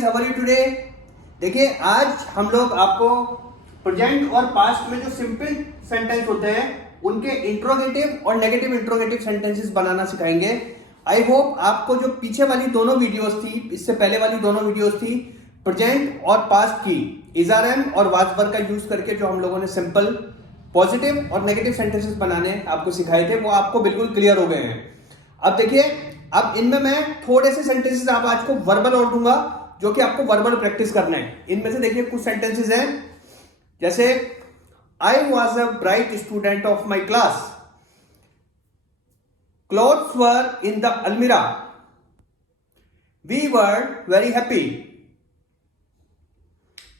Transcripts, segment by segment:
Guys, how are you today. देखिए, आज हम लोग आपको प्रेजेंट और पास्ट में जो सिंपल सेंटेंस होते हैं उनके इंट्रोगेटिव और नेगेटिव इंट्रोगेटिव सेंटेंसेस बनाना सिखाएंगे। आई होप आपको जो पीछे वाली दोनों वीडियोस थी, इससे पहले वाली दोनों वीडियोस थी प्रेजेंट और पास्ट की, इजआरएम और वाज वर्ब का यूज करके जो हम लोगों ने सिंपल पॉजिटिव और नेगेटिव सेंटेंसेस बनाने आपको सिखाए थे, वो आपको बिल्कुल क्लियर हो गए हैं। अब देखिए, अब इनमें मैं थोड़े से सेंटेंसेस आप आज को वर्बल और दूंगा, जो कि आपको वर्बल प्रैक्टिस करना है। इनमें से देखिए कुछ सेंटेंसेस हैं, जैसे I was a bright student of my class, clothes were in the अलमीरा, we were very happy,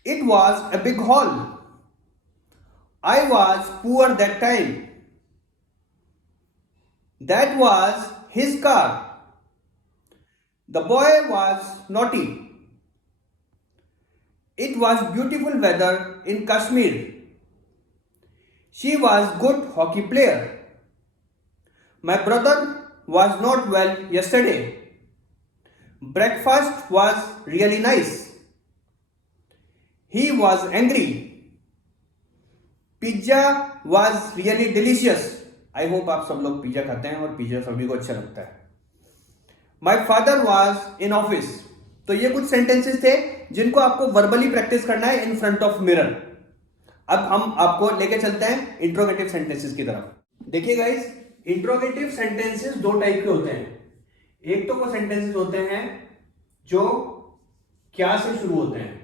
it was a big hall, I was poor that time, that was his car, the boy was naughty, it was beautiful weather in Kashmir, she was good hockey player, my brother was not well yesterday, breakfast was really nice, he was angry, pizza was really delicious। I hope आप सब लोग pizza खाते हैं और pizza सभी को अच्छा लगता है। My father was in office. तो ये कुछ सेंटेंसेस थे जिनको आपको वर्बली प्रैक्टिस करना है इन फ्रंट ऑफ मिरर। अब हम आपको लेके चलते हैं इंट्रोगेटिव सेंटेंसेस की तरफ। देखिए गाइस, इंट्रोगेटिव सेंटेंसेस दो टाइप के होते हैं। एक तो वो सेंटेंसेस होते हैं जो क्या से शुरू होते हैं,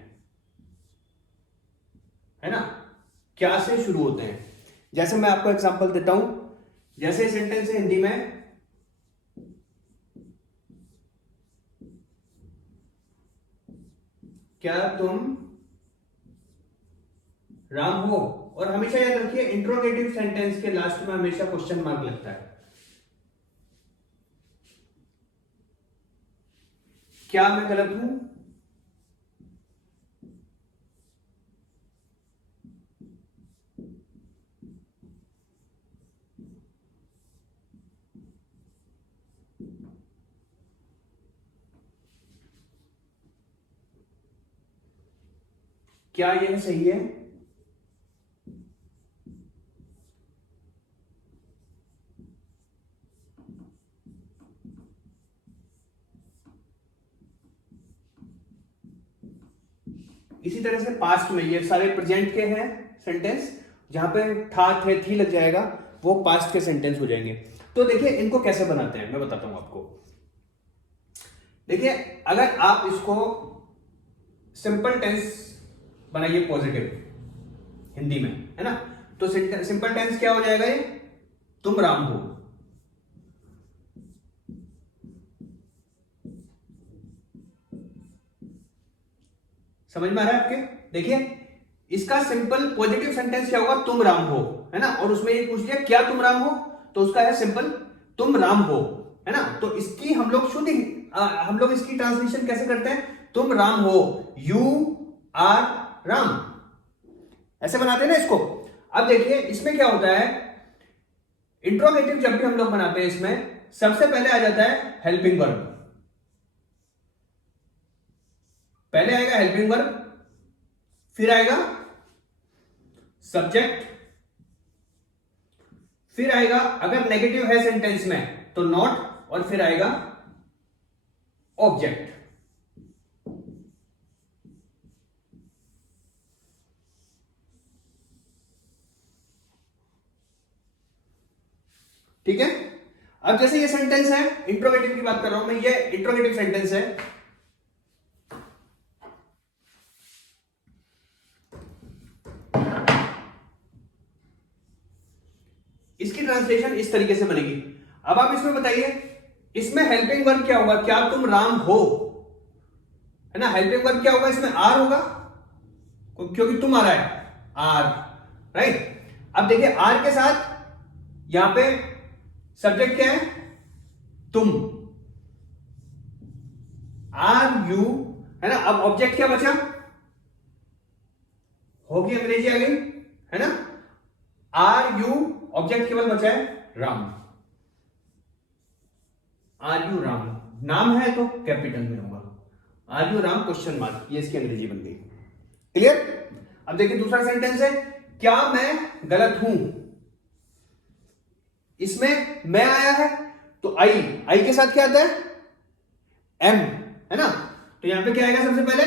है ना, क्या से शुरू होते हैं। जैसे मैं आपको एग्जांपल देता हूं, जैसे सेंटेंस है हिंदी में, क्या तुम राम हो। और हमेशा याद रखिए, इंट्रोगेटिव सेंटेंस के लास्ट में हमेशा क्वेश्चन मार्क लगता है। क्या मैं गलत हूं? क्या यह सही है? इसी तरह से पास्ट में, ये सारे प्रेजेंट के हैं सेंटेंस, जहां पे था थे थी लग जाएगा, वो पास्ट के सेंटेंस हो जाएंगे। तो देखिए इनको कैसे बनाते हैं मैं बताता हूं आपको। देखिए, अगर आप इसको सिंपल टेंस बनाइए पॉजिटिव हिंदी में, है ना, तो सिंपल टेंस क्या हो जाएगा? ये तुम राम हो। समझ में आ रहा है आपके? देखिए, इसका सिंपल पॉजिटिव सेंटेंस क्या होगा? तुम राम हो, है ना। और उसमें ये पूछ लिया क्या तुम राम हो, तो उसका है सिंपल तुम राम हो, है ना। तो इसकी हम लोग इसकी ट्रांसलेशन कैसे करते हैं? तुम राम हो, यू आर राम, ऐसे बनाते हैं ना इसको। अब देखिए इसमें क्या होता है, इंट्रोगेटिव जब भी हम लोग बनाते हैं, इसमें सबसे पहले आ जाता है हेल्पिंग वर्ब। पहले आएगा हेल्पिंग वर्ब, फिर आएगा सब्जेक्ट, फिर आएगा, अगर नेगेटिव है सेंटेंस में तो नॉट, और फिर आएगा ऑब्जेक्ट। ठीक है। अब जैसे ये सेंटेंस है, इंट्रोगेटिव की बात कर रहा हूं मैं, ये इंट्रोगेटिव सेंटेंस है। इसकी ट्रांसलेशन इस तरीके से बनेगी। अब आप इसमें बताइए, इसमें हेल्पिंग वर्ब क्या होगा? क्या तुम राम हो, है ना। हेल्पिंग वर्ब क्या होगा? इसमें आर होगा, क्योंकि तुम आ रहा है, आर, राइट। अब देखिए आर के साथ यहां पे सब्जेक्ट क्या है? तुम, आर यू, है ना। अब ऑब्जेक्ट क्या बचा? होगी अंग्रेजी आ गई, है ना। आर यू, ऑब्जेक्ट केवल बचा है राम, आर यू राम। नाम है तो कैपिटल में होगा, are you Ram question mark, ये इसकी अंग्रेजी बन गई। क्लियर? अब देखिए दूसरा सेंटेंस है, क्या मैं गलत हूं? इसमें मैं आया है तो आई के साथ क्या आता है? एम, है ना? तो यहां पे क्या आएगा सबसे पहले?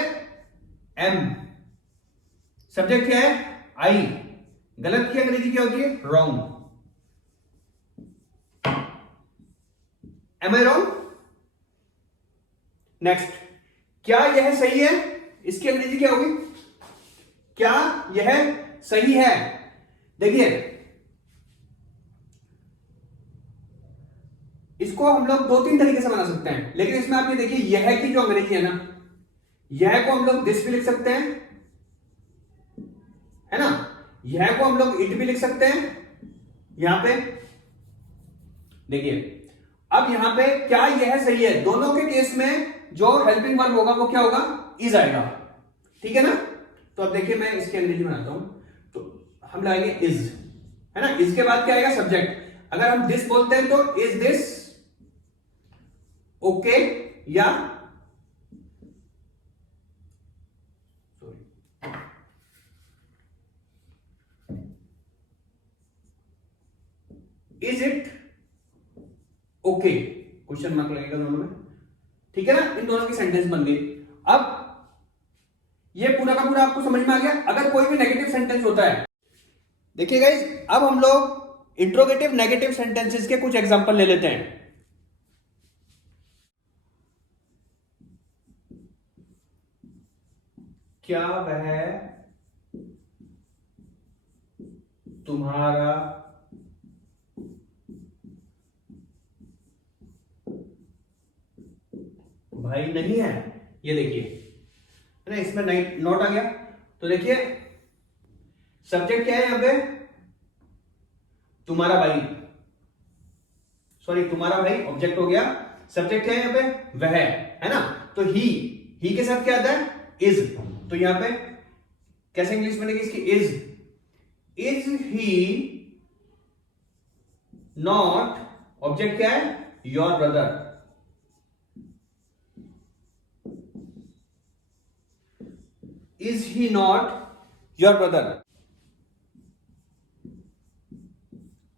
एम। सब्जेक्ट क्या है? आई। गलत की अंग्रेजी क्या होती है? Wrong. Am I wrong? Next, क्या यह सही है? इसकी अंग्रेजी क्या होगी? क्या यह सही है? देखिए इसको हम लोग दो तीन तरीके से बना सकते हैं, लेकिन इसमें आप ये देखिए यह की जो अंग्रेजी है ना, यह को हम लोग दिस भी लिख सकते हैं, है ना? यह को हम लोग इट भी लिख सकते हैं। यहां पे देखिए, अब यहां पे क्या यह सही है, दोनों के केस में जो हेल्पिंग वर्ब होगा वो क्या होगा? इज आएगा। ठीक है ना? तो अब देखिए मैं इसकी अंग्रेजी बनाता हूं, तो हम लगाएंगे इज, है ना? इज के बाद क्या आएगा? सब्जेक्ट। अगर हम दिस बोलते हैं तो इज दिस ओके या is it okay? Question mark लगेगा दोनों में। ठीक है ना? इन दोनों की सेंटेंस बन गई। अब ये पूरा का पूरा आपको समझ में आ गया। अगर कोई भी नेगेटिव सेंटेंस होता है, देखिए गाइस, अब हम लोग इंट्रोगेटिव नेगेटिव सेंटेंसेस के कुछ एग्जांपल ले लेते हैं। क्या वह तुम्हारा भाई नहीं है? ये देखिए, है ना? इसमें नोट आ गया। तो देखिए सब्जेक्ट क्या है यहां पे? तुम्हारा भाई, सॉरी तुम्हारा भाई ऑब्जेक्ट हो गया। सब्जेक्ट क्या है यहां पे? वह, है ना? तो ही के साथ क्या आता है? इज। तो यहां पे कैसे इंग्लिश बनेगी इसकी? इज ही नॉट, ऑब्जेक्ट क्या है? Your brother. Is he not your brother?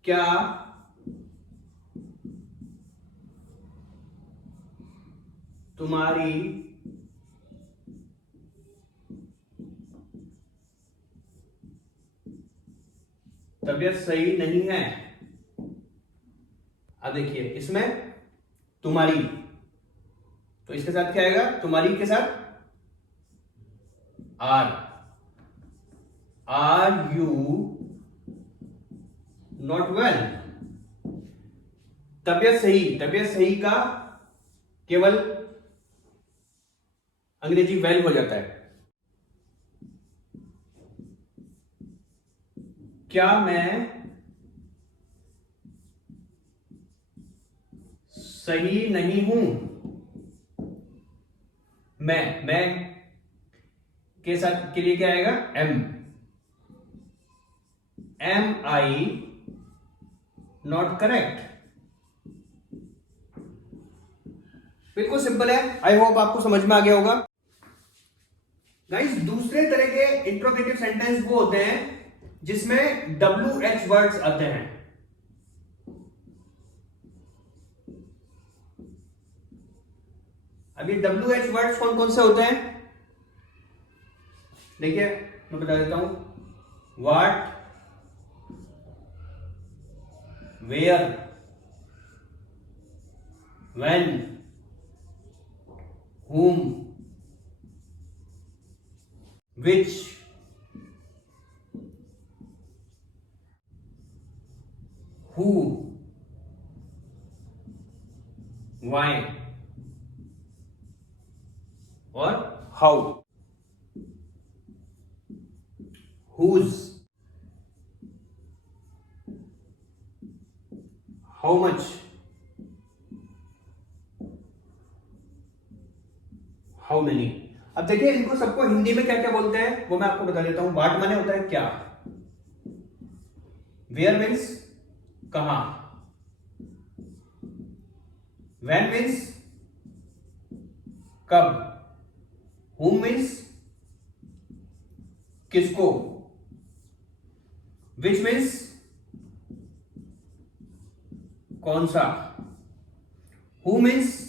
क्या तुम्हारी तबीयत सही नहीं है? अब देखिए इसमें तुम्हारी, तो इसके साथ क्या आएगा? तुम्हारी के साथ आर यू नॉट वेल? तबीयत सही का केवल अंग्रेजी वेल हो जाता है। क्या मैं सही नहीं हूं? मैं के साथ के लिए क्या आएगा? Am I not correct? बिल्कुल सिंपल है। आई होप आपको समझ में आ गया होगा। गाइस दूसरे तरह के इंट्रोगेटिव सेंटेंस वो होते हैं जिसमें WH वर्ड्स आते हैं। अभी WH वर्ड्स कौन कौन से होते हैं? देखिए मैं बता देता हूं। What, where, when, whom, which, who, why और how, whose, how much, how many। अब देखिए इनको सबको हिंदी में क्या क्या बोलते हैं वो मैं आपको बता देता हूं। व्हाट माने होता है क्या, वेयर मीन्स कहां, व्हेन मीन्स कब, whom मीन्स किसको, which मीन्स कौन सा, who मीन्स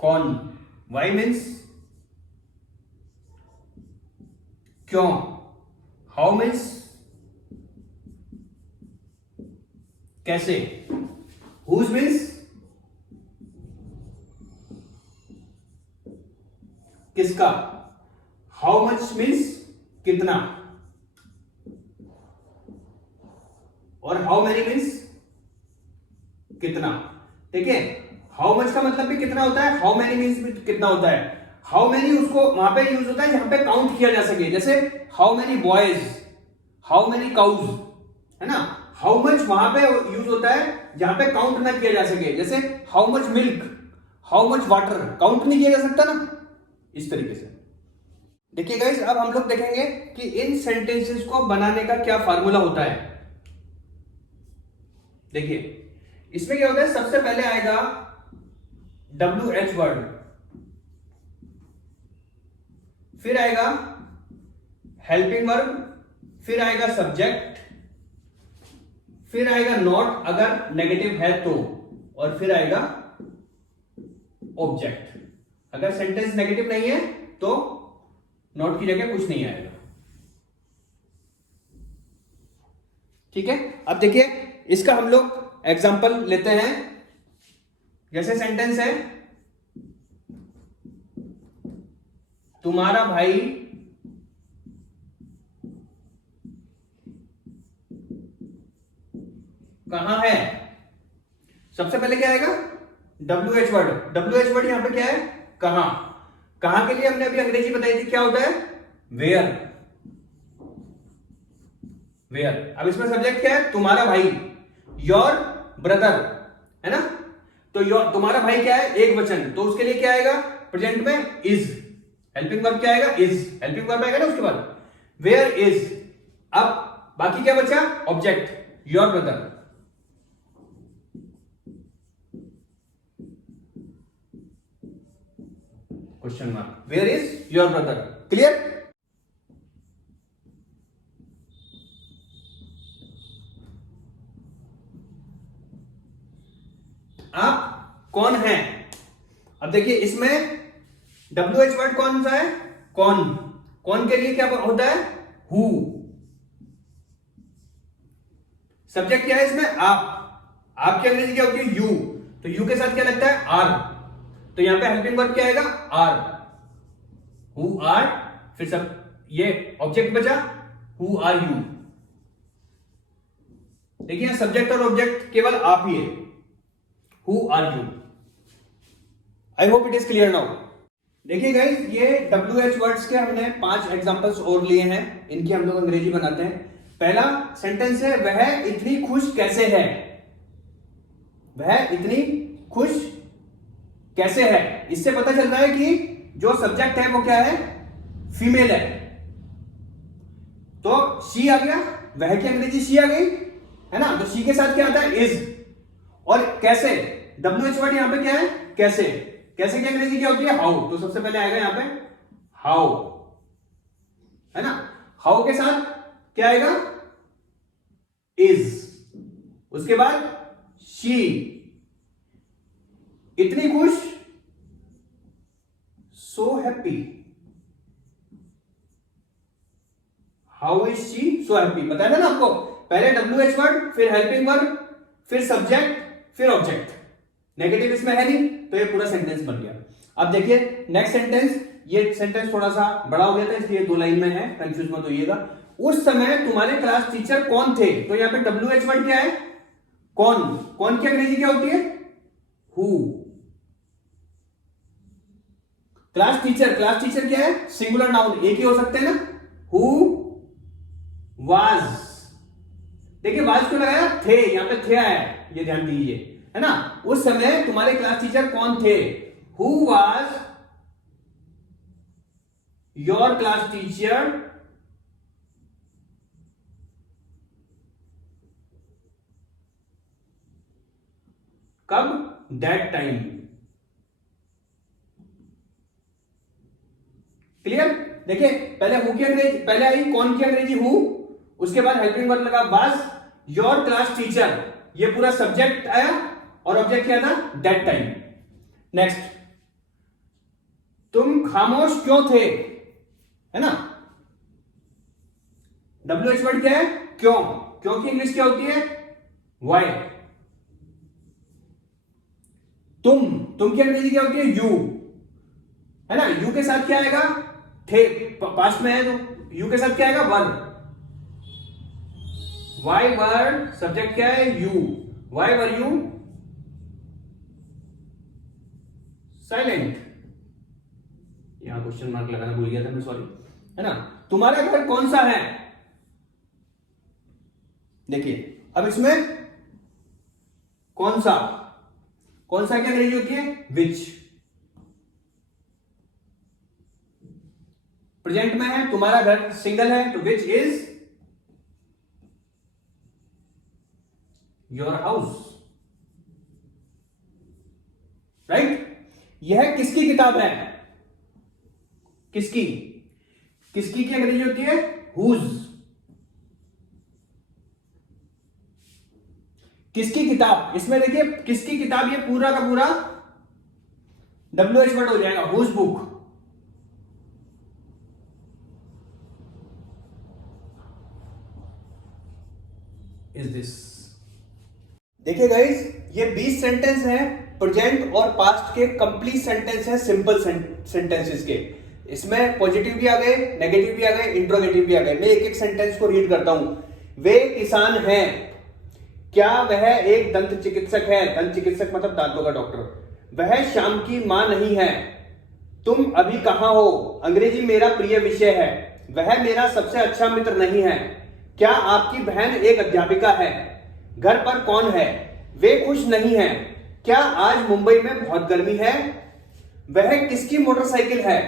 कौन, why मीन्स क्यों, हाउ मीन्स कैसे, हुज मीन्स किसका, हाउ मच मीन्स कितना, और हाउ मेनी मीन्स कितना। ठीक है, हाउ मच का मतलब भी कितना होता है, हाउ मेनी मीन्स भी कितना होता है। हाउ मेनी उसको वहां पे यूज होता है जहां पे काउंट किया जा सके, जैसे how many boys, how many cows, है ना। हाउ मच वहां पे यूज होता है जहां पे काउंट ना किया जा सके, जैसे how much milk, how much water, count नहीं किया जा सकता ना, इस तरीके से। देखिए गाइस, अब हम लोग देखेंगे कि इन सेंटेंसेस को बनाने का क्या फार्मूला होता है। देखिए इसमें क्या होता है, सबसे पहले आएगा WH वर्ड, फिर आएगा हेल्पिंग वर्ब, फिर आएगा सब्जेक्ट, फिर आएगा नॉट अगर नेगेटिव है तो, और फिर आएगा ऑब्जेक्ट। अगर सेंटेंस नेगेटिव नहीं है तो नॉट की जगह कुछ नहीं आएगा। ठीक है, अब देखिए इसका हम लोग एग्जांपल लेते हैं। जैसे सेंटेंस है, तुम्हारा भाई कहां है। सबसे पहले क्या आएगा, WH वर्ड। WH वर्ड यहां पे क्या है, कहां। कहां के लिए हमने अभी अंग्रेजी बताई थी, क्या होता है, वेयर। वेयर। अब इसमें सब्जेक्ट क्या है, तुम्हारा भाई, योर ब्रदर, है ना। तो योर, तुम्हारा भाई क्या है, एक वचन, तो उसके लिए क्या आएगा, प्रेजेंट में इज। हेल्पिंग वर्ब क्या आएगा, इज। हेल्पिंग वर्ब आएगा ना उसके बाद, वेयर इज। अब बाकी क्या बचा, object, your brother. Question mark, where is your brother. Clear. आप कौन है। अब देखिए इसमें WH वर्ड कौन सा है, कौन। कौन के लिए क्या होता है, हु। सब्जेक्ट क्या है इसमें, आप। आपकी अंग्रेजी क्या होती है, यू। तो यू के साथ क्या लगता है, आर। तो यहां पे हेल्पिंग वर्ब क्या आएगा, आर। हु आर, फिर सब ये ऑब्जेक्ट बचा, हु आर यू। देखिए सब्जेक्ट और ऑब्जेक्ट केवल आप ही है, who are you. I hope it is clear now. देखिए गाइस, ये WH वर्ड्स के हमने 5 एग्जांपल्स और लिए हैं, इनकी हम लोग अंग्रेजी बनाते हैं। पहला सेंटेंस है, वह इतनी खुश कैसे है। वह इतनी खुश कैसे है, इससे पता चल रहा है कि जो सब्जेक्ट है वो क्या है, फीमेल है। तो शी आ गया, वह की अंग्रेजी शी आ गई, है ना। तो शी के साथ क्या आता है, इज। और कैसे, WH वर्ड यहां पे क्या है, कैसे। कैसे की अंग्रेजी क्या होती है, हाउ। तो सबसे पहले आएगा यहां पे हाउ, है ना। हाउ के साथ क्या आएगा, इज। उसके बाद शी, इतनी खुश, so happy. How is she so happy, बताया था ना आपको, पहले WH वर्ड, फिर हेल्पिंग वर्ब, फिर सब्जेक्ट, फिर ऑब्जेक्ट। नेगेटिव इसमें है नहीं, तो ये पूरा सेंटेंस बन गया। अब देखिए नेक्स्ट सेंटेंस, ये सेंटेंस थोड़ा सा बड़ा हो गया था इसलिए 2 लाइन में है, कंफ्यूज मत होइएगा। उस समय तुम्हारे क्लास टीचर कौन थे। तो यहां पे WH वर्ड क्या है, कौन। कौन की अंग्रेजी क्या होती है, who. Class teacher, class teacher क्या है, सिंगुलर नाउन, एक ही हो सकते हैं ना। Who was. देखिए वाज क्यों लगाया, थे, यहां पे थे आया, ये ध्यान दीजिए, है ना। उस समय तुम्हारे क्लास टीचर कौन थे, who was your class teacher कब, दैट टाइम। क्लियर? देखिए पहले हु की अंग्रेजी, पहले आई कौन की अंग्रेजी हु, उसके बाद हेल्पिंग वर्ब लगा वाज, योर क्लास टीचर, ये पूरा सब्जेक्ट आया और ऑब्जेक्ट क्या था, दैट टाइम। नेक्स्ट, तुम खामोश क्यों थे, है ना, WH वर्ड क्या है, क्यों, क्यों की इंग्लिश क्या होती है, वाई। तुम की अंग्रेजी क्या होती है, यू, है ना, यू के साथ क्या आएगा, थे, पास्ट में है तो यू के साथ क्या आएगा, वर। वाई वर, सब्जेक्ट क्या है, you, why were you silent, यहां क्वेश्चन मार्क लगाना भूल गया था मैं, सॉरी, है ना। तुम्हारा घर कौन सा है, देखिए अब इसमें कौन सा की अंग्रेजी होती है, विच। प्रेजेंट में है, तुम्हारा घर सिंगल है तो which is your house, right. यह किसकी किताब है, किसकी की अंग्रेजी होती है, हुज। किसकी किताब, इसमें देखिए किसकी किताब, ये पूरा का पूरा WH वर्ड हो जाएगा, हुज बुक। इज दिस, देखिए गाइस ये 20 सेंटेंस हैं प्रेजेंट और पास्ट के, कंप्लीट सेंटेंस हैं, सिंपल सेंटेंसेस के। इसमें पॉजिटिव भी आ गए, नेगेटिव भी आ गए, इंट्रोगेटिव भी आ गए। मैं एक एक सेंटेंस को रीड करता हूं। वे किसान हैं, क्या वह एक दंत चिकित्सक है, दंत चिकित्सक मतलब दांतों का डॉक्टर। वह श्याम की मां नहीं है। तुम अभी कहां हो, अंग्रेजी मेरा प्रिय विषय है। वह मेरा सबसे अच्छा मित्र नहीं है। क्या आपकी बहन एक अध्यापिका है। घर पर कौन है, वे खुश नहीं है। क्या आज मुंबई में बहुत गर्मी है। वह किसकी मोटरसाइकिल है।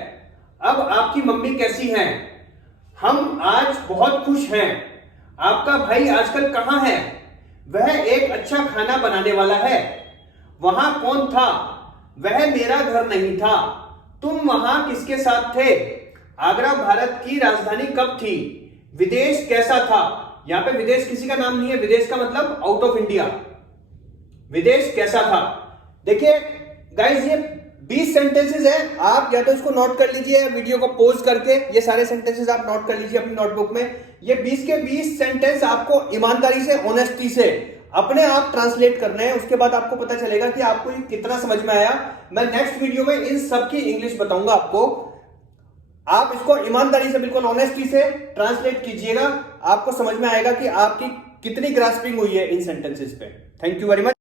अब आपकी मम्मी कैसी हैं। हम आज बहुत खुश हैं। आपका भाई आजकल कहां है। वह एक अच्छा खाना बनाने वाला है। वहां कौन था, वह मेरा घर नहीं था। तुम वहां किसके साथ थे। आगरा भारत की राजधानी कब थी। विदेश कैसा था। यहां पे विदेश किसी का नाम नहीं है, विदेश का मतलब आउट ऑफ इंडिया। विदेश कैसा था। देखिए गाइस ये 20 सेंटेंसेस हैं, आप या तो इसको नोट कर लीजिए, वीडियो को पॉज करके ये सारे सेंटेंसेस आप नोट कर लीजिए अपनी नोटबुक में। ये 20 के 20 सेंटेंस आपको ईमानदारी से, ऑनेस्टी से अपने आप ट्रांसलेट करने हैं। उसके बाद आपको पता चलेगा कि आपको ये कितना समझ में आया। मैं नेक्स्ट वीडियो में इन सब की इंग्लिश बताऊंगा आपको। आप इसको ईमानदारी से, बिल्कुल ऑनेस्टी से ट्रांसलेट कीजिएगा, आपको समझ में आएगा कि आपकी कितनी ग्रास्पिंग हुई है इन सेंटेंसेस पे। Thank you very much.